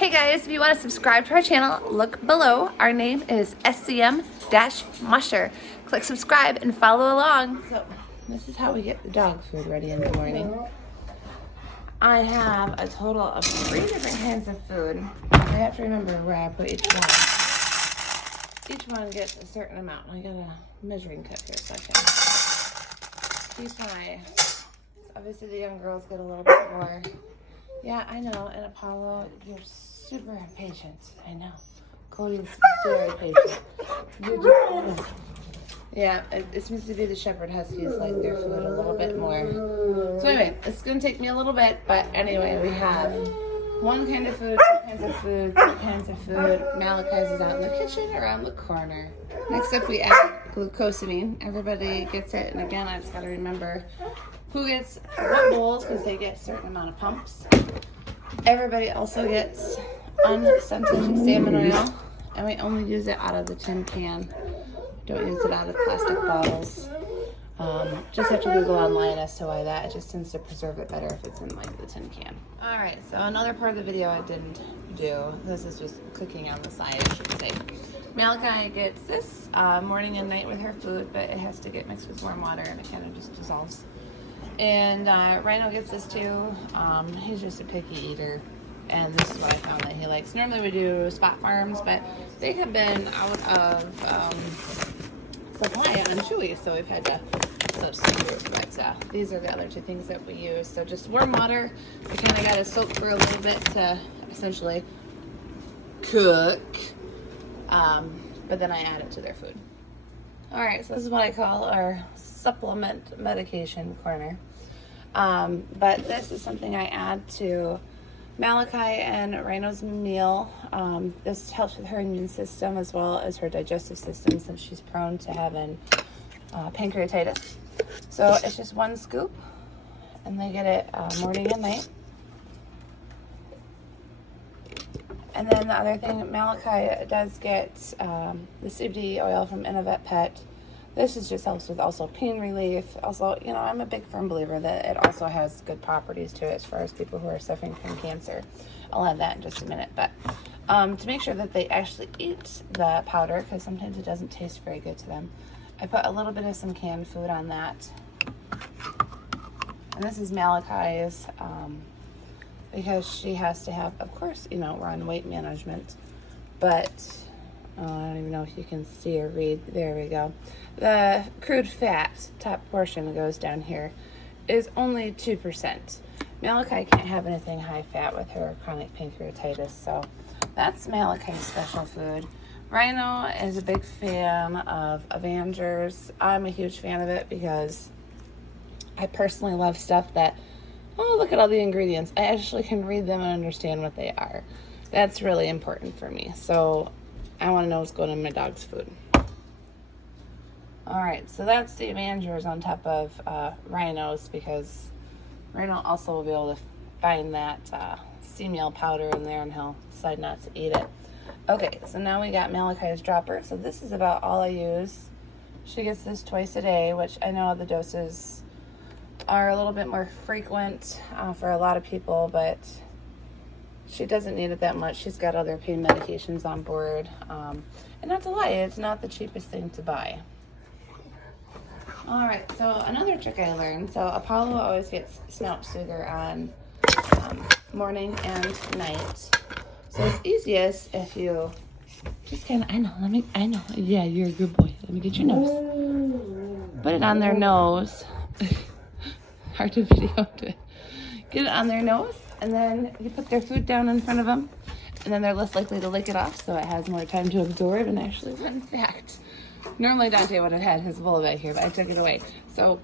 Hey guys, if you want to subscribe to our channel, look below. Our name is SCM-Musher. Click subscribe and follow along. So this is how we get the dog food ready in the morning. I have a total of 3 different kinds of food. I have to remember where I put each one. Each one gets a certain amount. I got a measuring cup here so I can keep my... Obviously the young girls get a little bit more. Yeah, I know. And Apollo, you're super impatient. I know. Cody's very patient. Yeah, it seems to be the Shepherd Huskies like their food a little bit more. So anyway, it's going to take me a little bit, but anyway, we have 1 kind of food, 2 kinds of food, 3 kinds of food. Malachi's is out in the kitchen around the corner. Next up, we add glucosamine. Everybody gets it, and again, I just got to remember who gets what bowls because they get a certain amount of pumps. Everybody also gets unscented salmon oil, and we only use it out of the tin can. Don't use it out of plastic bottles. Just have to Google online as to why that. It just tends to preserve it better if it's in like the tin can. All right, so another part of the video I didn't do, because this was cooking on the side, I should say. Malachi gets this morning and night with her food, but it has to get mixed with warm water and it kind of just dissolves. And Rhino gets this too. He's just a picky eater, and this is what I found that he likes. Normally we do Spot Farms, but they have been out of supply on Chewy, so we've had to substitute. But these are the other 2 things that we use. So just warm water. I kind of got to soak for a little bit to essentially cook, but then I add it to their food. All right, so this is what I call our supplement medication corner. But this is something I add to Malachi and Rhino's meal. This helps with her immune system as well as her digestive system since she's prone to having pancreatitis. So it's just 1 scoop, and they get it morning and night. And then the other thing, Malachi does get the CBD oil from Innovet Pet. This just helps with also pain relief. Also, you know, I'm a big firm believer that it also has good properties to it as far as people who are suffering from cancer. I'll add that in just a minute. But to make sure that they actually eat the powder, because sometimes it doesn't taste very good to them, I put a little bit of some canned food on that. And this is Malachi's, because she has to have, of course, you know, we're on weight management, but I don't even know if you can see or read. There we go. The crude fat, top portion that goes down here, is only 2%. Malachi can't have anything high fat with her chronic pancreatitis, so that's Malachi's special food. Rhino is a big fan of Avengers. I'm a huge fan of it because I personally love stuff that, oh, look at all the ingredients. I actually can read them and understand what they are. That's really important for me. So I want to know what's going on in my dog's food. All right, so that's the Avengers on top of Rhino's, because Rhino also will be able to find that sea meal powder in there and he'll decide not to eat it. Okay, so now we got Malachi's dropper. So this is about all I use. She gets this twice a day, which I know the doses are a little bit more frequent for a lot of people, but she doesn't need it that much. She's got other pain medications on board. And not to lie, it's not the cheapest thing to buy. All right, so another trick I learned. So Apollo always gets snout sugar on morning and night. So it's easiest if you just kind of, I know. Yeah, you're a good boy. Let me get your nose. Put it on their nose. Hard to video it. Get it on their nose, and then you put their food down in front of them, and then they're less likely to lick it off, so it has more time to absorb. And actually, fun fact, normally Dante would have had his bowl back here, but I took it away. So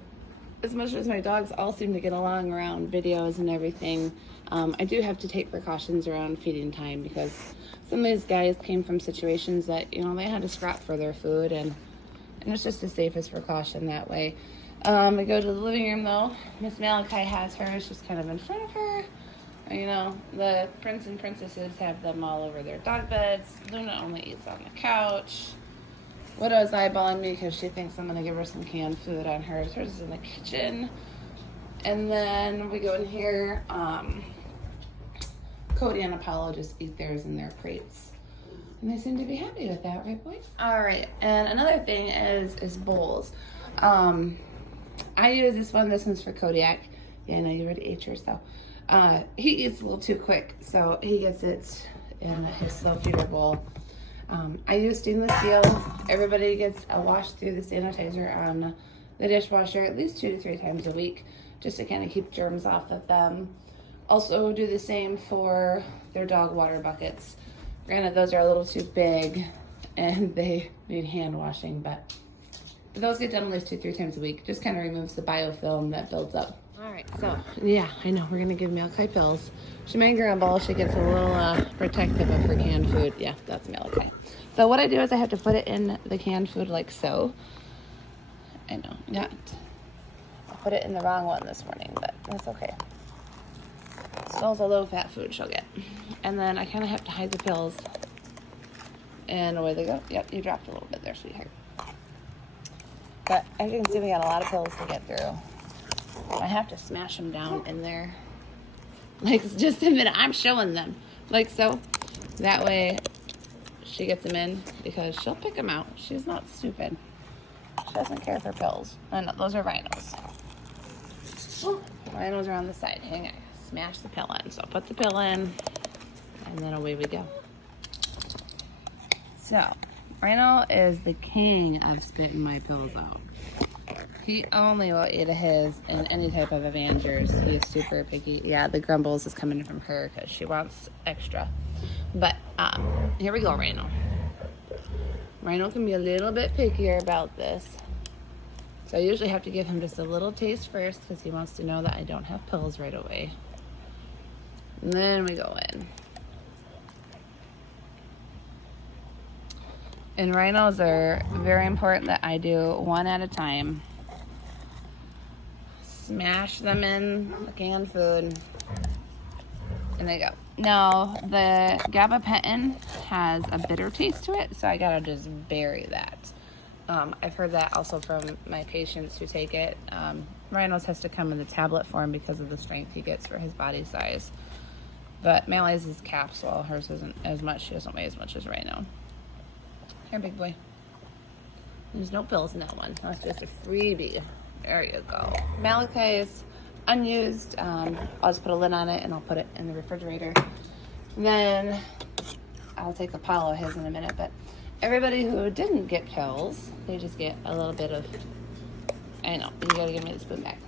as much as my dogs all seem to get along around videos and everything, I do have to take precautions around feeding time, because some of these guys came from situations that, you know, they had to scrap for their food, and it's just the safest precaution that way. We go to the living room though. Miss Malachi has hers just kind of in front of her. You know, the prince and princesses have them all over their dog beds. Luna only eats on the couch. Widow's eyeballing me because she thinks I'm going to give her some canned food on hers. Hers is in the kitchen. And then we go in here. Cody and Apollo just eat theirs in their crates. And they seem to be happy with that, right, boys? All right, and another thing is bowls. I use this one. This one's for Kodiak. Yeah, I know you already ate yours, though. He eats a little too quick, so he gets it in his slow feeder bowl. I use stainless steel. Everybody gets a wash through the sanitizer on the dishwasher at least 2 to 3 times a week, just to kind of keep germs off of them. Also do the same for their dog water buckets. Granted, those are a little too big and they need hand washing, but those get done at least 2 to 3 times a week. Just kind of removes the biofilm that builds up. All right, so yeah, I know we're gonna give Malachi pills. She may grumble. She gets a little protective of her canned food. Yeah, that's Malachi. So what I do is I have to put it in the canned food like so. I know, I put it in the wrong one this morning, but that's okay. Still's a low-fat food she'll get. And then I kind of have to hide the pills. And away they go. Yep, you dropped a little bit there, sweetheart. But as you can see, we got a lot of pills to get through. I have to smash them down in there. Like, just a minute, I'm showing them. Like so. That way, she gets them in because she'll pick them out. She's not stupid. She doesn't care for pills. Oh, no, those are rhinos. Oh, rhinos are on the side. Hang on. Smash the pill in. So put the pill in, and then away we go. So, Rhino is the king of spitting my pills out. He only will eat his in any type of Avengers. He is super picky. Yeah, the grumbles is coming from her because she wants extra. But here we go, Rhino. Rhino can be a little bit pickier about this. So I usually have to give him just a little taste first because he wants to know that I don't have pills right away. And then we go in. And rhinos are very important that I do one at a time. Smash them in the canned food. And they go. Now, the gabapentin has a bitter taste to it, so I gotta just bury that. I've heard that also from my patients who take it. Rhinos has to come in the tablet form because of the strength he gets for his body size. But Mally's is capsule. Hers isn't as much. She doesn't weigh as much as Rhino. Here, big boy. There's no pills in that one. That's just a freebie. There you go. Malachi's unused. I'll just put a lid on it and I'll put it in the refrigerator. Then I'll take Apollo his in a minute. But everybody who didn't get pills, they just get a little bit of, I know, you gotta give me the spoon back.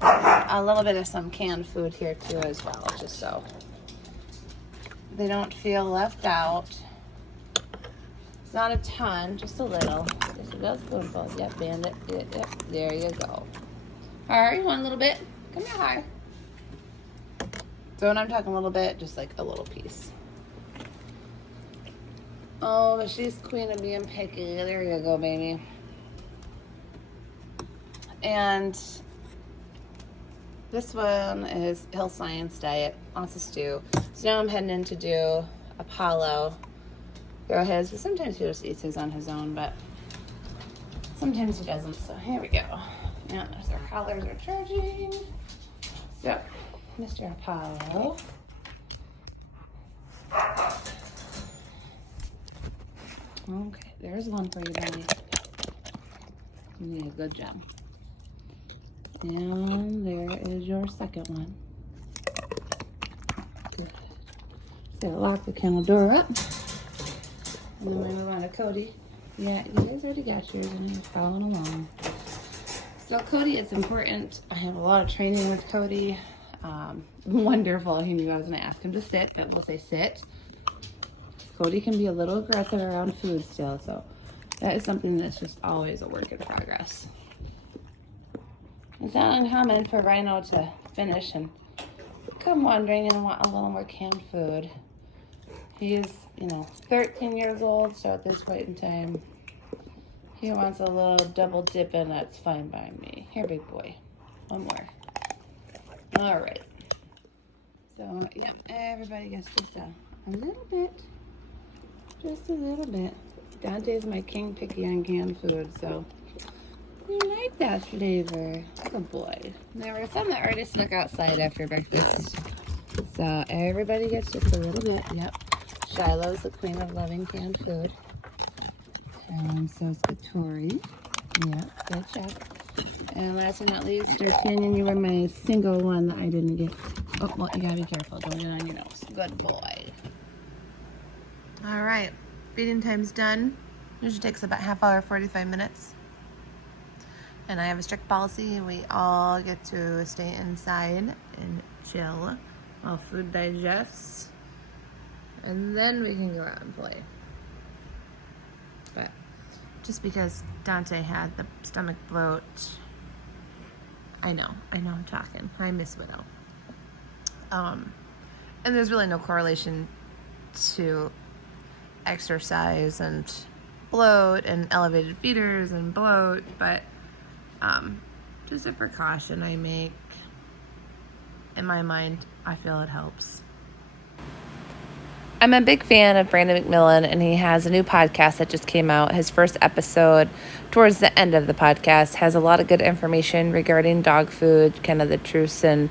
A little bit of some canned food here too as well, just so they don't feel left out. It's not a ton, just a little. Just a little spoonful. Yep, bandit. Yep, there you go. Harry, one little bit. Come here, Harry. So when I'm talking a little bit, just like a little piece. Oh, but she's queen of being picky. There you go, baby. And this one is Hill Science Diet, lots of stew. So now I'm heading in to do Apollo. Throw his, but sometimes he just eats his on his own, but sometimes he doesn't. So here we go. Now there's our collars are charging. So, Mr. Apollo. Okay, there's one for you, buddy. You did a good job. And there is your second one. Good. So lock the kennel door up. And then we move on to Cody. Yeah, you guys already got yours and you're following along. So Cody, it's important. I have a lot of training with Cody. Wonderful. He knew I was going to ask him to sit, but we'll say sit. Cody can be a little aggressive around food still, so that is something that's just always a work in progress. It's not uncommon for Rhino to finish and come wandering and want a little more canned food. He is, 13 years old, so at this point in time, he wants a little double dip, and that's fine by me. Here, big boy. One more. All right. So, yep, everybody gets just a little bit. Just a little bit. Dante's my king picky on canned food, so you like that flavor. Good boy. There were some that already snuck outside after breakfast. So everybody gets just a little bit. Yep. Shiloh's the queen of loving canned food. And so is Tori. Yeah, good job. And last but not least, Nurse Canyon, you were my single one that I didn't get. Oh, well, you gotta be careful. Don't get it on your nose. Good boy. All right, feeding time's done. Usually takes about half hour, 45 minutes. And I have a strict policy. We all get to stay inside and chill while food digests. And then we can go out and play. But just because Dante had the stomach bloat, I know I'm talking. Hi, Miss Widow. And there's really no correlation to exercise and bloat and elevated feeders and bloat, but just a precaution I make. In my mind, I feel it helps. I'm a big fan of Brandon McMillan, and he has a new podcast that just came out. His first episode, towards the end of the podcast, has a lot of good information regarding dog food, kind of the truths and